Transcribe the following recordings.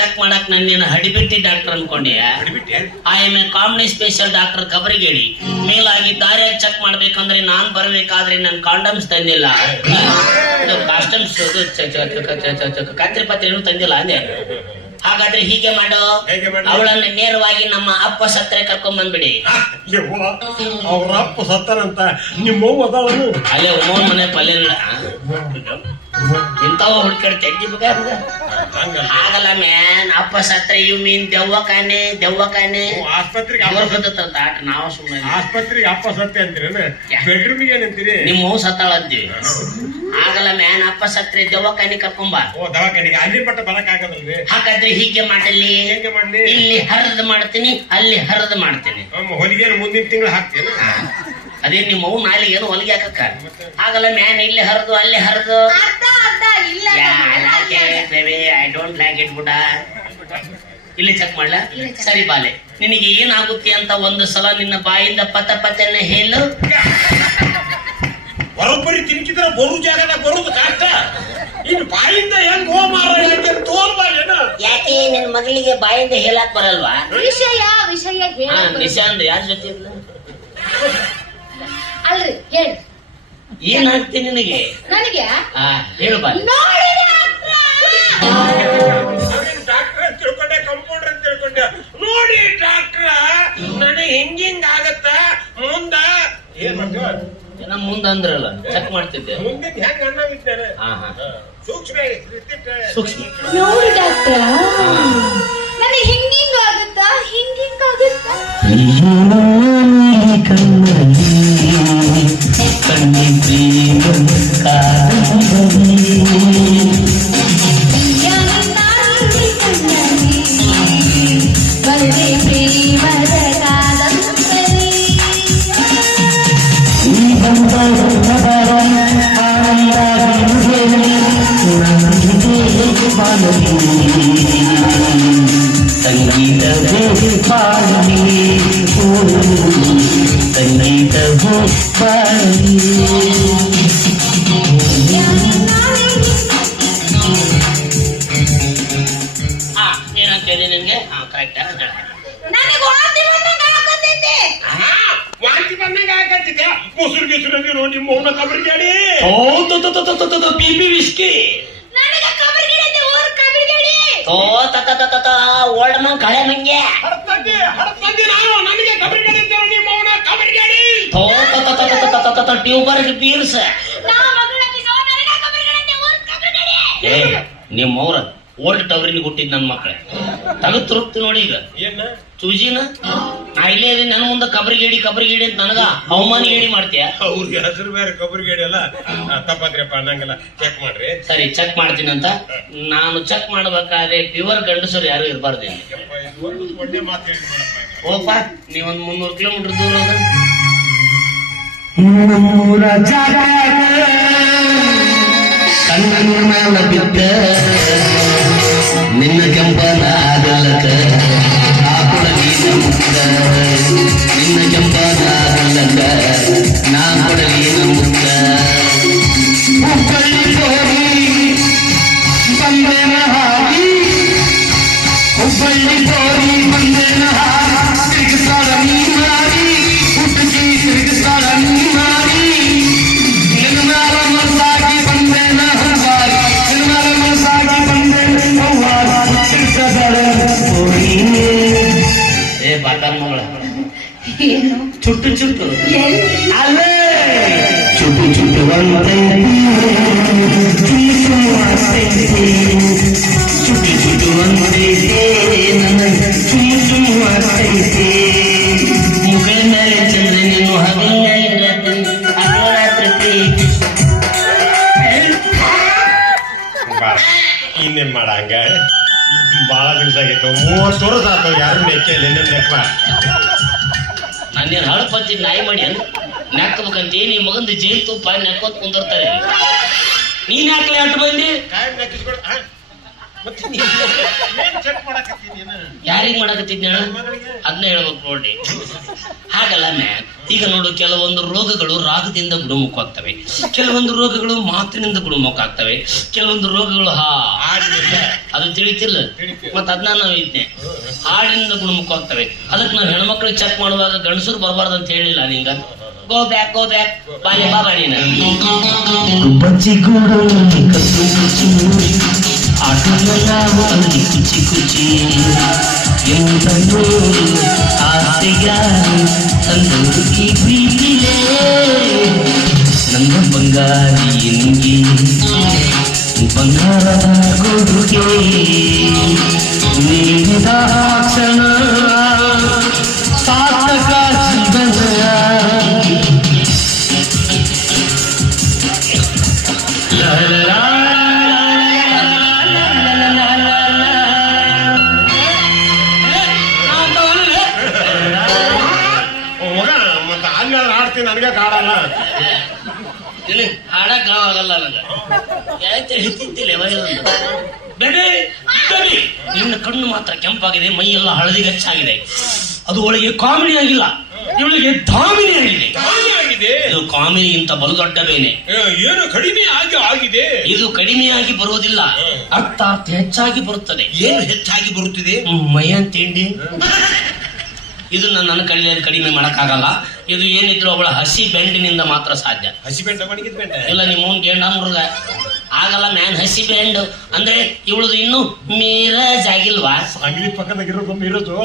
Check ಮಾಡಕ್ ನನ್ನ ಹಡಿಬಿಟ್ಟಿ ಡಾಕ್ಟರ್ ಅನ್ಕೊಂಡ್ಯಾ? I am a comedy special doctor ಕಬರಿಗೇಡಿ. ಮೇಲಾಗಿ ದಾರಿಯಾಗಿ ಚೆಕ್ ಮಾಡ್ಬೇಕಂದ್ರೆ ನಾನ್ ಬರ್ಬೇಕಾದ್ರೆ ನನ್ ಕಾಂಡಮ್ಸ್ ತಂದಿಲ್ಲ, ಕಾಸ್ಟಮ್ಸ್ ಕತ್ರಿ ಪತ್ರಿ ಏನು ತಂದಿಲ್ಲ ಅಂದೆ. ಹಾಗಾದ್ರೆ ಹೀಗೆ ಮಾಡೋ, ಅವಳನ್ನ ನೇರವಾಗಿ ನಮ್ಮ ಅಪ್ಪ ಸತ್ರೆ ಕರ್ಕೊಂಡ್ ಬಂದ್ಬಿಡಿ. ಅವ್ರ ಅಪ್ಪ ಸತ್ತರಂತ ನಿಮ್ಮ ಅಲ್ಲೇ ಉಮ್ಮನ್ ಮನೆ ಪಲ್ಯ ಇಂಥವ ಹುಡ್ಕಾಡ್ ತೆಗ್ಗಿ ಆಗಲ್ಲ ಮ್ಯಾನ್. ಅಪ್ಪ ಸತ್ರೆ ಯು ಮೀನ್ ದೆವ್ವಕಾನೆ ಆಸ್ಪತ್ರೆಗೆ ಆಟ ನಾವು ಸುಮ್ಮನೆ ಆಸ್ಪತ್ರೆಗೆ ಅಪ್ಪ ಸತ್ಯ ಅಂತೀರೇನು? ಬೆಡ್ರೂಮಿಗೆ ಏನಂತೀರಿ? ನಿಮ್ಮ ಹೂ ಸತ್ತಾಳ ಅಂತೀವಿ. ಆಗಲ್ಲ ಮ್ಯಾನ್, ಅಪ್ಪ ಸತ್ರೆ ದೆವ್ವಕಾನೆ ಕರ್ಕೊಂಬ. ದವಾಖಾನಿಗೆ ಅಲ್ಲಿ ಪಟ್ಟ ಬರಕ್ ಆಗದಲ್ರಿ. ಹಾಗಾದ್ರೆ ಹೀಗೆ ಮಾಡಲಿ, ಹೇಗೆ ಮಾಡ್ಲಿ? ಇಲ್ಲಿ ಹರಿದು ಮಾಡ್ತೀನಿ, ಅಲ್ಲಿ ಹರಿದು ಮಾಡ್ತೀನಿ. ಹೊಲಿಗೆ ಮುಂದಿನ ತಿಂಗಳು ಹಾಕ್ತೇನೆ. ಅದೇ ನಿಮ್ಮ ಅವು ನಾಲಿಗೆ ಏನು ಹೊಲಿಗೆ ಹಾಕಕ್ಕ ಆಗಲ್ಲ ಮ್ಯಾನ್. ಇಲ್ಲಿ ಹರಿದು ಅಲ್ಲಿ ಹರಿದು ಐ ಡೋಂಟ್ ಲೈಕ್ ಇಟ್ ಬುಡ. ಇಲ್ಲಿ ಚೆಕ್ ಮಾಡ್ಲ. ಸರಿ ಬಾಲೆ, ನಿನಗೆ ಏನಾಗುತ್ತೆ ಅಂತ ಒಂದು ಸಲ ನಿನ್ನ ಬಾಯಿಂದ ಪತನ ಹೇಳು. ಬರೋಬ್ಬರಿ ತಿನ್ಕಿದ್ರೆ ಬರು ಜಾಗದಾಗ ಬರುದು ಕಷ್ಟ. ಇನ್ನು ಬಾಯಿಂದ ಹೆಂಗ್ ಹೋ ಮಾರ ತೋರ್ಬಾರೇನ? ಯಾಕೆ ನಿನ್ ಮಗಳಿಗೆ ಬಾಯಿಂದ ಹೇಳಕ್ ಬರಲ್ವಾ? ವಿಷಯ ವಿಷಯ ಅಂದ್ರೆ ಯಾರ ಜೊತೆ ಇಲ್ಲ ಅಲ್ರಿ ಹೇಳಿ. ಏನಾಗ್ತೀನಿ ನಿನಗೆ? ನನಗೆ ಹೇಳು ಬಾ. ಡಾಕ್ಟರ್ ಅಂತ ತಿಳ್ಕೊಂಡೆ, ಕಂಪೌಂಡರ್ ಅಂತ ತಿಳ್ಕೊಂಡೆ. ನೋಡಿ ಡಾಕ್ಟ್ರ, ನನಗೆ ಹಿಂಗಿಂಗ್ ಆಗತ್ತ ಮುಂದ ಏನ್ ಮಾಡ್ತೀವ? ಮುಂದ ಅಂದ್ರಲ್ಲ ಚೆಕ್ ಮಾಡ್ತಿದ್ದೆ. ಮುಂದಿನ ಹೆಂಗ್ ಅನ್ನವಿದ್ದೇನೆ ಸೂಕ್ಷ್ಮ ನೋಡಿ ಡಾಕ್ಟ್ರ, ನನಗೆ ಹಿಂಗಿಂಗ್ ಆಗುತ್ತಾ? ಏನಂತೇಳಿ ನಿನ್ಗೆ? ಕರೆಕ್ಟ್. ವಾಂತಿ ಬಂದಂಗ ಆಗತ್ತಿದ್ದೆ. ಮೊಸರು ಗಿಸುರು ನಿಮ್ಮ ಮೌನ ಕಬರಿಗೇಡಿ. ಬಿಬಿ ವಿಸ್ಕಿ ಓಲ್ಡ್ ಮನ್ ಕಳೆ ಮಂಗೆ ನನಗೆ ಕಬರಿಗೇಡಿ ನಿಮ್ಮ ಮೌನ ಕಬರಿಗೇಡಿ. ಟ್ಯೂಬರ್ ಬೀರ್ಸ್ ನಿಮ್ಮವ್ರ ಓಲ್ಡ್ ಟವರಿನ ಹುಟ್ಟಿದ್ ನನ್ ಮಕ್ಳ ತಗದ್ ತುರುಕ್ತಿ ನೋಡಿ. ಈಗ ಏನ ಚೂಜಿನ ನಾ ಇಲ್ಲೇ ಇದೀನಿ, ನನ್ನ ಮುಂದೆ ಕಬರಿಗೇಡಿ ಅಂತ ನನಗ ಅವಮಾನ ಹೇಳಿ ಮಾಡ್ತೀಯ? ಅವ್ರಿಗೆ ಹೆಸರು ಬೇರೆ ಕಬರಿಗೇಡಿ ಅಲ್ಲ. ತಪ್ಪದ್ರಪ್ಪ ಅನ್ನಂಗಿಲ್ಲ, ಚೆಕ್ ಮಾಡ್ರಿ. ಸರಿ ಚೆಕ್ ಮಾಡ್ತೀನಿ ಅಂತ. ನಾನು ಚೆಕ್ ಮಾಡ್ಬೇಕಾದ್ರೆ ಪ್ಯೂರ್ ಗಂಡಸರು ಯಾರು ಇರಬಾರ್ದು. ಒಳ್ಳೆ ಮಾತು ಹೇಳಿ ನೋಡಪ್ಪ. ಓಪ ನೀವೊಂದ್ 300 ಕಿಲೋಮೀಟರ್ ದೂರ ಹೋದ ಕಣ್ಣ ಬಿದ್ದ ನಿನ್ನ ಕೆಂಪನಾಗಲಕ ಆಕುಳ ನೀನ ಮುಕ್ತ, ನಿನ್ನ ಕೆಂಪನಾಗಲಕ ನಾ ಕೊಡಲೀನ ಮುಕ್ತ. ಹುಬ್ಬಳ್ಳಿ ಕೋರಿ ಬಂದೇನ ಹಾರಿ, ಹುಬ್ಬಳ್ಳಿ ಕೋರಿ ಬಂದೇನ ಹಾರಿ, ತಿರುಗಿಸ್ತಾಳ ನೀ ಮಾರಿ, ಹುಟ್ಟಿಸಿ ತಿರುಗಿಸ್ತಾಳ ನೀ ಮಾರಿ. ನಿನ್ನ ಮ್ಯಾಲ ಮನಸಾಗಿ ಬಂದೇನ ಹಂಬಾರಿ, ನಿನ್ನ ಮ್ಯಾಲ ಮನಸಾಗಿ ಬಂದೇನ ಹಂಬಾರಿ, ತಿರುಗಿಸ್ತಾಳ ಕೋರಿ. ಏ ಬಾತಾರ ಮಗಳ ಚುಟ್ಟು ಅಲ್ಲೇ ಚುಟ್ಟು ಅಂತೈತಿ, ಚುಟ್ಟು ಅಂತೈತಿ, ನನ್ನ ಚುಮ್ಮು ಅಂತೈತಿ. ಮುಖದ ಮೇಲೆ ಚಂದ್ರ ನೀನು ಹಗರಾತ್ರಿ ಇನ್ನೇನ್ ಮಾಡಂಗ. ಬಾಳ ದಿವಸ ಆಗೈತು, 30 ವರ್ಷ ಆತ. ಯಾರು ನೆಕ್ಕಿಲ್ಲ ನೆಕ್ಕ. ನಾನೇನು ಹಳಪತ್ತಿ ನಾಯಿ ಮಾಡಿ ನೆಕ್ಕಬೇಕಂತ ನೀ ಮಗಂದು ಜೇನು ತುಪ್ಪ ನೆಕ್ಕೋತ್ ಕುಂದಿರ್ತಾರೆ. ನೀನ್ ಯಾಕಲೆ ಅಟ್ಟು ಬಂದಿ? ಚೆಕ್ ಮಾಡ ಯಾರಿಗ್ ಮಾಡಕತ್ತಿದ್ನ ಅದನ್ನ ಹೇಳ್ಬೇಕು ನೋಡಿ. ಹಾಗಲ್ಲ ಮ್ಯಾಮ್, ಈಗ ನೋಡು, ಕೆಲವೊಂದು ರೋಗಗಳು ರಾಗದಿಂದ ಗುಣಮುಖ ಆಗ್ತವೆ, ಕೆಲವೊಂದು ರೋಗಗಳು ಮಾತಿನಿಂದ ಗುಣಮುಖ ಆಗ್ತವೆ, ಕೆಲವೊಂದು ರೋಗಗಳು ಅದು ತಿಳಿತಿಲ್ಲ. ಮತ್ತ ಅದನ್ನ ನಾವ್ ಇದ್ನೆ ಹಾಡಿನಿಂದ ಗುಣಮುಖ ಆಗ್ತವೆ. ಅದಕ್ಕೆ ನಾವ್ ಹೆಣ್ಮಕ್ಳಿಗೆ ಚೆಕ್ ಮಾಡುವಾಗ ಗಂಡಸರು ಬರಬಾರ್ದು ಅಂತ ಹೇಳಿಲ್ಲ ನಿಂಗ. ಗೋ ಬ್ಯಾಕ್ ಬಾಲ್ಯ ಬಾಬಾ ನೀನು ಕುಚಿ ಕುಚಿ ಈ ಪ್ರೀತಿಲೇ ನನ್ನ ಬಂಗಾರಿ ನಿಂಗೆ ಬಂಗಾರದ ಕೊಡುಗೆ ನೀಡಿದ ಕ್ಷಣ ಸಾರ್ಥಕ ಜೀವನ. ನನಗೆ ಕಾಡಲ್ಲ, ಹಾಡಕ್ ಆಗಲ್ಲ ನನಗೆ. ಯಾಕೆ ಹಿತ್ತಿಲ್ಲ ಬೇಡಿ ನಿನ್ನ ಕಣ್ಣು ಮಾತ್ರ ಕೆಂಪಾಗಿದೆ, ಮೈಯೆಲ್ಲ ಹಳದಿ ಗಚ್ಚಾಗಿದೆ. ಅದು ಒಳಗೆ ಕಾಮಿಡಿ ಆಗಿಲ್ಲ, ಇವಳಿಗೆ ಧಾಮಿನಿ ಆಗಿದೆ. ಇದು ಕಾಮಿನಿಗಿಂತ ಬಲು ದೊಡ್ಡ ಬೇನೆ. ಏನು ಕಡಿಮೆ ಆಗಿದೆ? ಇದು ಕಡಿಮೆಯಾಗಿ ಬರುವುದಿಲ್ಲ, ಅರ್ಥಾತ್ ಹೆಚ್ಚಾಗಿ ಬರುತ್ತದೆ. ಏನು ಹೆಚ್ಚಾಗಿ ಬರುತ್ತಿದೆ? ಮೈಯನ್ ತಿಂಡಿ. ಇದು ನನ್ನ ಕೈಯಲ್ಲಿ ಕಡಿಮೆ ಮಾಡಕ್ಕಾಗಲ್ಲ. ಇದು ಏನಿದ್ರು ಅವಳ ಹಸಿ ಬೆಂಡಿನಿಂದ ಮಾತ್ರ ಸಾಧ್ಯ. ಹಸಿ ಬೆಂಡ ಮಡಗಿದ ಬೆಂಡ ಇಲ್ಲ, ನಿಮ್ಮ ಗೇಂಡ ಮೃಗ ಆಗಲ್ಲ ಮ್ಯಾನ್. ಹಸಿ ಬೆಂಡು ಅಂದ್ರೆ ಇವಳದು ಇನ್ನೂ ಮೀರಜ್ ಆಗಿಲ್ವಾ? ಅಂಗಡಿ ಪಕ್ಕದಾಗಿರೋದು ಇರೋದು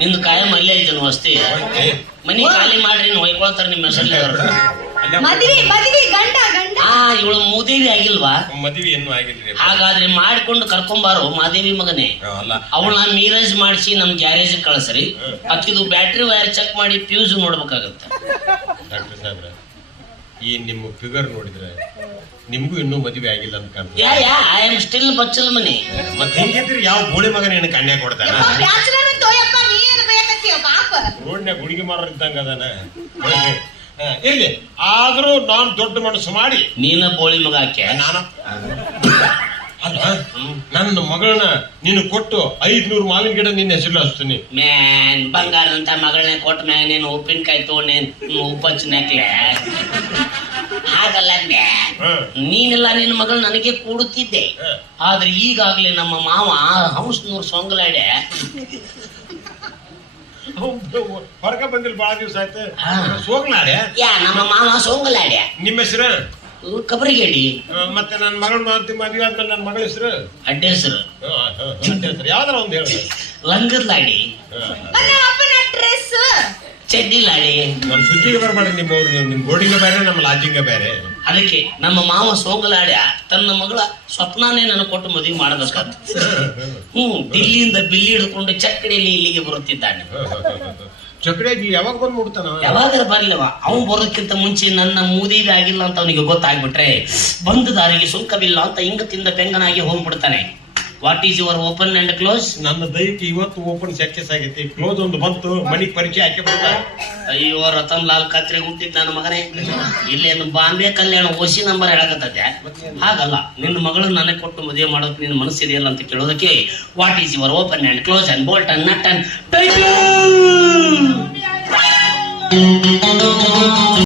ನಿಂದು ಕಾಯಂ ಅಲ್ಲೇ ಇದ್ದನು ವಸ್ತಿ. ಮನಿ ಖಾಲಿ ಮಾಡ್ರಿ, ಹೊಯ್ಕೊಳ್ತಾರ ನಿಮ್ಮ ಹೆಸರಲ್ಲಿ. ಇವಳು ಮೂದೇವಿ ಆಗಿಲ್ವಾ? ಮದುವೆ ಏನು ಆಗಿಲ್ರಿ. ಹಾಗಾದ್ರೆ ಮಾಡಿಕೊಂಡು ಕರ್ಕೊಂಬಾರು ಮಾದೇವಿ ಮಗನೇ. ಅವಳನ್ನ ಮೀರೇಜ್ ಮಾಡಿಸಿ ನಮ್ ಗ್ಯಾರೇಜ್ ಕಳಿಸ್ರಿ. ಅಕ್ಕಿದು ಬ್ಯಾಟ್ರಿ ವೈರ್ ಚೆಕ್ ಮಾಡಿ ಫ್ಯೂಸ್ ನೋಡ್ಬೇಕಾಗತ್ತೆ. ಡಾಕ್ಟರ್ ಸಾಹೇಬ್ರ, ಈ ನಿಮ್ಮ ಫಿಗರ್ ನೋಡಿದ್ರೆ ನಿಮ್ಗೂ ಇನ್ನೂ ಮದುವೆ ಆಗಿಲ್ಲ ಅಂತ ಕಾಣ್ತದೆ. ಐ ಆಮ್ ಸ್ಟಿಲ್ ಬಚ್ಚಲ್ ಮನಿ. ಮತ್ತೆ ಹೆಂಗಿದ್ರಿ ಯಾವ ಗೋಳಿ ಮಗನ ಏನು ಕನ್ಯಾ ಕೊಡ್ತಾನ? ರೋಡ್ನ್ಯಾಗ ಗುಳಿಗೆ ಮಾರ ಇದ್ದಂಗ ಅದಾನ. ಇಲ್ಲಿ ಆದ್ರೂ ನಾನು ದೊಡ್ಡ ಮನಸ್ಸು ಮಾಡಿ ನೀನ ಬೋಳಿ ಮಗ ಹಾಕ್ಯ ನಾನ ಅಲ್ಲ ನನ್ನ ಮಗಳನ್ನ ನೀನು ಕೊಟ್ಟು 500 ಮಾವಿನ ಗಿಡ ನಿನ್ನ ಹೆಸರು ಹಚ್ತೀನಿ. ಮ್ಯಾನ್ ಬಂಗಾರದಂತ ಮಗಳನ್ನೇ ಕೊಟ್ಟ ಮ್ಯಾಗ ನೀನು ಉಪ್ಪಿನಕಾಯಿ ತಗೊಂಡೇನ್ ಉಪ್ಪಚ್ಚನಾಕ್ಲೆ. ಹಾಗಲ್ಲ ನೀನೆಲ್ಲ ನಿನ್ನ ಮಗಳು ನನಗೆ ಕೂಡುತ್ತಿದ್ದೆ. ಆದ್ರೆ ಈಗಾಗ್ಲೇ ನಮ್ಮ ಮಾವ ಹಂಸನೂರ್ ಸೊಂಗಲಾಡೆ ಹೊರಗ ಬಂದಿಲ್ಲ, ಬಾಳ ದಿವಸ ಆಯ್ತು. ಸೋಗ್ಲಾಡೆ ನಮ್ಮ ಮಾವ ಸೊಂಗಲಾಡೆ. ನಿಮ್ಮ ಹೆಸರು ಕಬರಿಗೇಡಿ. ಮತ್ತೆ ನನ್ನ ಮಗಳ ಮದುವೆ ಆದ್ಮೇಲೆ ನನ್ನ ಮಗಳ ಹೆಸರು ಅಡ್ಡ ಹೆಸರು ಯಾವ್ದಾರ ಒಂದು ಹೇಳಿ. ಲಂಗದ ಲಾಡಿ, ಚಡ್ಡಿ ಲಾಡಿ. ನಮ್ ಸುದ್ದಿಗೆ ಬರ್ಬೇಡ್ರಿ. ನಿಮ್ಮವ್ರು ನಿಮ್ ಬೋರ್ಡಿಂಗ ಬೇರೆ, ನಮ್ಮ ಲಾಡ್ಜಿಂಗ ಬೇರೆ. ಅದಕ್ಕೆ ನಮ್ಮ ಮಾವ ಸೋಗಲಾಡ್ಯ ತನ್ನ ಮಗಳ ಸ್ವಪ್ನಾನೇ ನನಗೆ ಕೊಟ್ಟು ಮದುವೆ ಮಾಡಬೇಕಂತ ದಿಲ್ಲಿಯಿಂದ ಬಿಲ್ಲಿ ಹಿಡ್ಕೊಂಡು ಚಕ್ಕಡಿಯಲ್ಲಿ ಇಲ್ಲಿಗೆ ಬರುತ್ತಿದ್ದಾನೆ. ಚಕ್ಕಡಿಯಾಗಿ ಯಾವಾಗ ಬಂದು ಮುಡ್ತಾನ? ಯಾವಾಗ ಬರ್ಲಿವ. ಅವನು ಬರೋದಕ್ಕಿಂತ ಮುಂಚೆ ನನ್ನ ಮೂದೇವಿ ಆಗಿಲ್ಲ ಅಂತ ಅವನಿಗೆ ಗೊತ್ತಾಗ್ಬಿಟ್ರೆ ಬಂದ ದಾರಿಗೆ ಸುಂಕವಿಲ್ಲ ಅಂತ ಇಂಗತಿಂದ ಬೆಂಗನಾಗಿ ಹೋಗ್ಬಿಡ್ತಾನೆ. What is your open and close? ನನ್ನ ದೈಹಿಕ ಇವತ್ತು ಓಪನ್ ಸಕ್ಸಸ್ ಆಗೈತಿ. ಕ್ಲೋಸ್ ಒಂದು ಬಂತು, ಮನಿಗ್ ಪರಿಚಯ ಹಾಕಿ ಬಿಡ್ತ. ಅಯ್ಯೋ ರತನ್ ಲಾಲ್ ಕತ್ರಿ ಹುಟ್ಟಿದ್ ನನ್ನ ಮಗನೇ. ಇಲ್ಲೇನು ಬಾಂಬೆ ಕಲ್ಯಾಣ ಓಸಿ ನಂಬರ್ ಹೇಳಕತ್ತದೆ. ಹಾಗಲ್ಲ, ನಿನ್ನ ಮಗಳು ನನಗೆ ಕೊಟ್ಟು ಮದುವೆ ಮಾಡೋಕೆ ನಿನ್ನ ಮನಸ್ಸಿದೆಯಲ್ಲ ಅಂತ ಕೇಳೋದಕ್ಕೆ what is your open and close and bolt and nut and